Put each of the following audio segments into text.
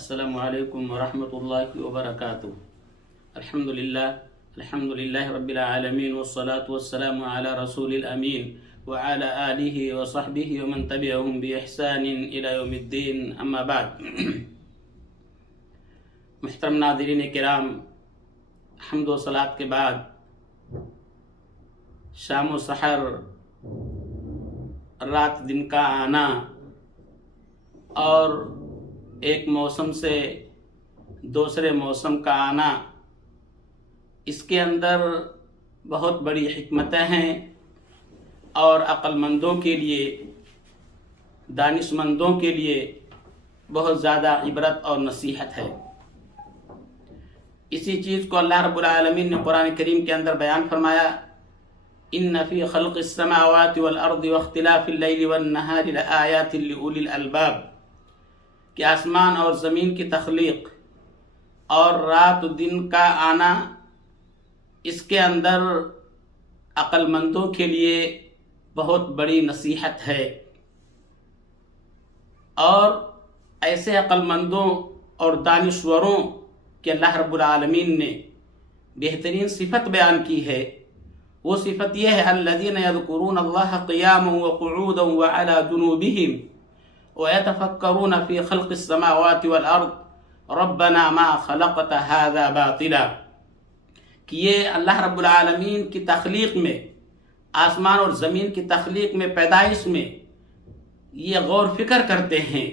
السلام علیکم ورحمۃ اللہ وبرکاتہ۔ الحمدللہ رب العالمین والصلاة والسلام علی رسول الامین وعلی آلہ وصحبہ ومن تبعہم بإحسان الی یوم الدین، اما بعد۔ محترم ناظرین کرام، حمد و صلاۃ کے بعد شام و سحر، رات دن کا آنا اور ایک موسم سے دوسرے موسم کا آنا، اس کے اندر بہت بڑی حکمتیں ہیں اور عقل مندوں کے لیے، دانش مندوں کے لیے بہت زیادہ عبرت اور نصیحت ہے۔ اسی چیز کو اللہ رب العالمین نے قرآن کریم کے اندر بیان فرمایا، ان فی خلق السماوات والارض واختلاف اللیل والنہار لآیات لأولی الالباب، کہ آسمان اور زمین کی تخلیق اور رات و دن کا آنا، اس کے اندر عقل مندوں کے لیے بہت بڑی نصیحت ہے۔ اور ایسے عقل مندوں اور دانشوروں کہ اللہ رب العالمین نے بہترین صفت بیان کی ہے، وہ صفت یہ ہے الذین یذکرون اللہ قیاما وقعودا وعلی جنوبہم وَيَتَفَكَّرُونَ فِي خَلْقِ السَّمَاوَاتِ وَالْأَرْضِ رَبَّنَا مَا خَلَقْتَ هَذَا بَاطِلًا، کہ یہ اللہ رب العالمین کی تخلیق میں، آسمان اور زمین کی تخلیق میں، پیدائش میں یہ غور فکر کرتے ہیں۔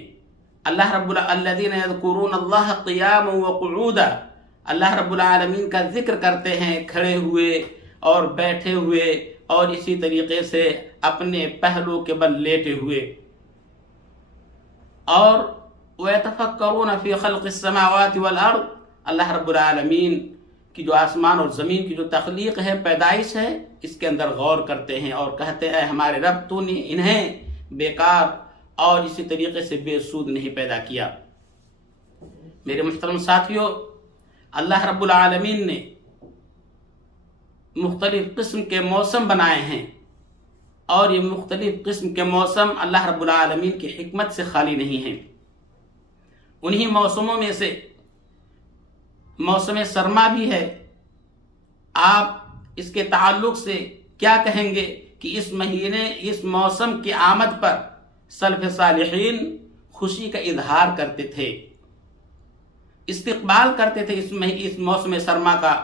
اللہ رب الذین یذکرون اللہ قیاما وقعودا، اللہ رب العالمین کا ذکر کرتے ہیں کھڑے ہوئے اور بیٹھے ہوئے، اور اسی طریقے سے اپنے پہلو کے بل لیٹے ہوئے۔ اور وَيَتَفَكَّرُونَ فِي خَلْقِ السَّمَاوَاتِ وَالْأَرْضِ، اللہ رب العالمین کی جو آسمان اور زمین کی جو تخلیق ہے، پیدائش ہے، اس کے اندر غور کرتے ہیں اور کہتے ہیں اے ہمارے رب، تو نے انہیں بیکار اور اسی طریقے سے بے سود نہیں پیدا کیا۔ میرے محترم ساتھیوں، اللہ رب العالمین نے مختلف قسم کے موسم بنائے ہیں، اور یہ مختلف قسم کے موسم اللہ رب العالمین کی حکمت سے خالی نہیں ہیں۔ انہی موسموں میں سے موسم سرما بھی ہے۔ آپ اس کے تعلق سے کیا کہیں گے کہ اس مہینے، اس موسم کی آمد پر سلف صالحین خوشی کا اظہار کرتے تھے، استقبال کرتے تھے، اس موسم سرما کا،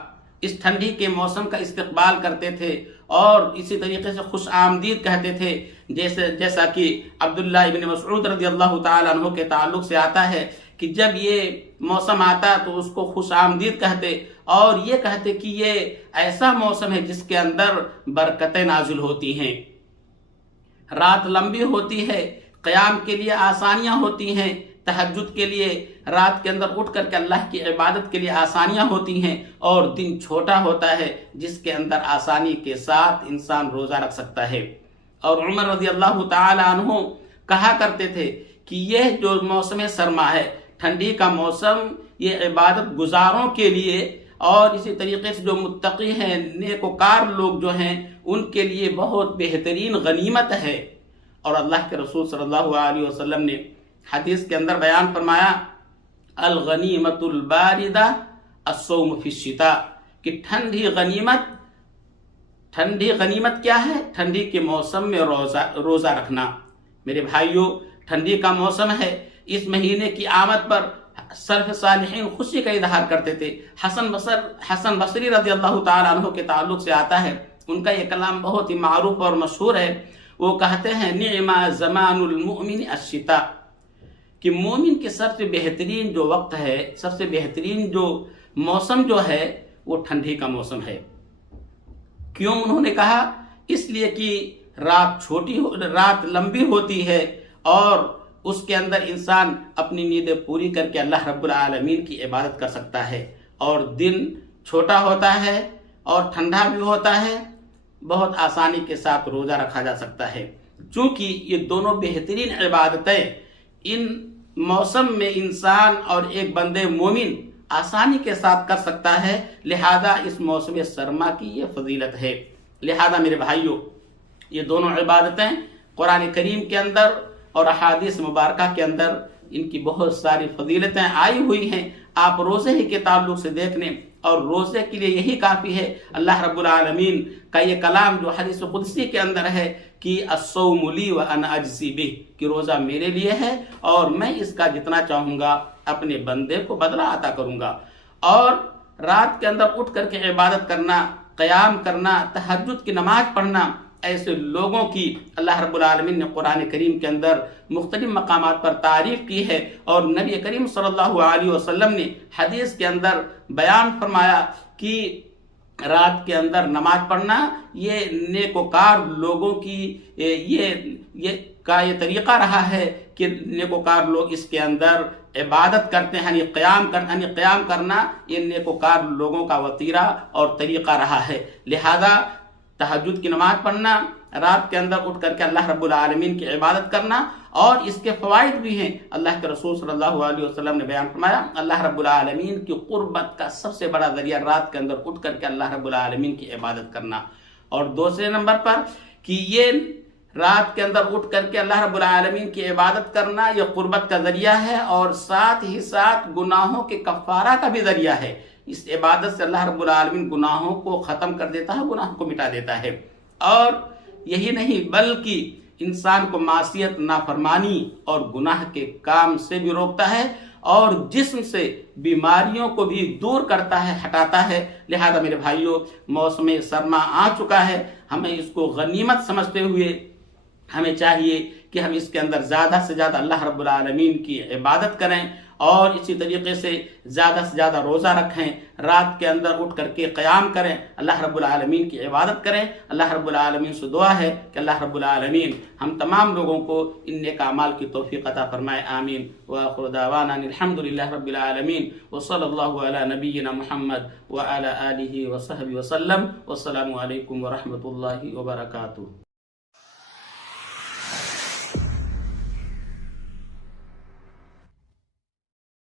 اس ٹھنڈی کے موسم کا استقبال کرتے تھے، اور اسی طریقے سے خوش آمدید کہتے تھے، جیسا کہ عبداللہ ابن مسعود رضی اللہ تعالیٰ عنہ کے تعلق سے آتا ہے کہ جب یہ موسم آتا تو اس کو خوش آمدید کہتے، اور یہ کہتے کہ یہ ایسا موسم ہے جس کے اندر برکتیں نازل ہوتی ہیں، رات لمبی ہوتی ہے، قیام کے لیے آسانیاں ہوتی ہیں، تہجد کے لیے رات کے اندر اٹھ کر کے اللہ کی عبادت کے لیے آسانیاں ہوتی ہیں، اور دن چھوٹا ہوتا ہے جس کے اندر آسانی کے ساتھ انسان روزہ رکھ سکتا ہے۔ اور عمر رضی اللہ تعالی عنہ کہا کرتے تھے کہ یہ جو موسم سرما ہے، ٹھنڈی کا موسم، یہ عبادت گزاروں کے لیے اور اسی طریقے سے جو متقی ہیں، نیکوکار لوگ جو ہیں، ان کے لیے بہت بہترین غنیمت ہے۔ اور اللہ کے رسول صلی اللہ علیہ وسلم نے حدیث کے اندر بیان فرمایا الغنیمت الباردہ الصوم فی الشتاء، کہ ٹھنڈی غنیمت کیا ہے؟ ٹھنڈی کے موسم میں روزہ رکھنا۔ میرے بھائیوں، ٹھنڈی کا موسم ہے، اس مہینے کی آمد پر سلف صالحین خوشی کا اظہار کرتے تھے۔ حسن بصری رضی اللہ تعالیٰ عنہ کے تعلق سے آتا ہے، ان کا یہ کلام بہت ہی معروف اور مشہور ہے۔ وہ کہتے ہیں نعم زمان المؤمن الشتاء، کہ مومن کے سب سے بہترین جو وقت ہے، سب سے بہترین جو موسم جو ہے، وہ ٹھنڈی کا موسم ہے۔ کیوں انہوں نے کہا؟ اس لیے کہ رات لمبی ہوتی ہے، اور اس کے اندر انسان اپنی نیندیں پوری کر کے اللہ رب العالمین کی عبادت کر سکتا ہے، اور دن چھوٹا ہوتا ہے اور ٹھنڈا بھی ہوتا ہے، بہت آسانی کے ساتھ روزہ رکھا جا سکتا ہے۔ چونکہ یہ دونوں بہترین عبادتیں ان موسم میں انسان اور ایک بندے مومن آسانی کے ساتھ کر سکتا ہے، لہذا اس موسم سرما کی یہ فضیلت ہے۔ لہذا میرے بھائیوں، یہ دونوں عبادتیں قرآن کریم کے اندر اور احادیث مبارکہ کے اندر ان کی بہت ساری فضیلتیں آئی ہوئی ہیں. آپ روزے ہی کے تعلق سے دیکھ لیں، اور روزے کے لیے یہی کافی ہے. اللہ رب العالمین کا یہ کلام جو حدیث قدسی کے اندر ہے کہ الصوم لی وانا اجزی بہ، کہ روزہ میرے لیے ہے اور میں اس کا جتنا چاہوں گا اپنے بندے کو بدلہ عطا کروں گا. اور رات کے اندر اٹھ کر کے عبادت کرنا، قیام کرنا، تہجد کی نماز پڑھنا، ایسے لوگوں کی اللہ رب العالمین نے قرآن کریم کے اندر مختلف مقامات پر تعریف کی ہے. اور نبی کریم صلی اللہ علیہ وسلم نے حدیث کے اندر بیان فرمایا کہ رات کے اندر نماز پڑھنا یہ نیکوکار لوگوں کی یہ طریقہ رہا ہے کہ نیکوکار لوگ اس کے اندر عبادت کرتے ہیں. قیام کرنا یہ نیکوکار لوگوں کا وطیرہ اور طریقہ رہا ہے. لہذا تہجد کی نماز پڑھنا، رات کے اندر اٹھ کر کے اللہ رب العالمین کی عبادت کرنا، اور اس کے فوائد بھی ہیں. اللہ کے رسول صلی اللہ علیہ وسلم نے بیان فرمایا اللہ رب العالمین کی قربت کا سب سے بڑا ذریعہ رات کے اندر اٹھ کر کے اللہ رب العالمین کی عبادت کرنا. اور دوسرے نمبر پر کہ یہ رات کے اندر اٹھ کر کے اللہ رب العالمین کی عبادت کرنا یہ قربت کا ذریعہ ہے، اور ساتھ ہی ساتھ گناہوں کے کفارہ کا بھی ذریعہ ہے. اس عبادت سے اللہ رب العالمین گناہوں کو ختم کر دیتا ہے، گناہوں کو مٹا دیتا ہے. اور یہی نہیں بلکہ انسان کو معصیت، نافرمانی اور گناہ کے کام سے بھی روکتا ہے، اور جسم سے بیماریوں کو بھی دور کرتا ہے، ہٹاتا ہے. لہذا میرے بھائیوں، موسم سرما آ چکا ہے، ہمیں اس کو غنیمت سمجھتے ہوئے ہمیں چاہیے کہ ہم اس کے اندر زیادہ سے زیادہ اللہ رب العالمین کی عبادت کریں، اور اسی طریقے سے زیادہ روزہ رکھیں، رات کے اندر اٹھ کر کے قیام کریں، اللہ رب العالمین کی عبادت کریں. اللہ رب العالمین سے دعا ہے کہ اللہ رب العالمین ہم تمام لوگوں کو ان نیک اعمال کی توفیق عطا فرمائے. آمین. وآخر دعوانا الحمد للہ رب العالمین، وصلی اللہ علی نبینا محمد وعلی آلہ وصحبہ وسلم. والسلام علیکم ورحمۃ اللہ وبرکاتہ.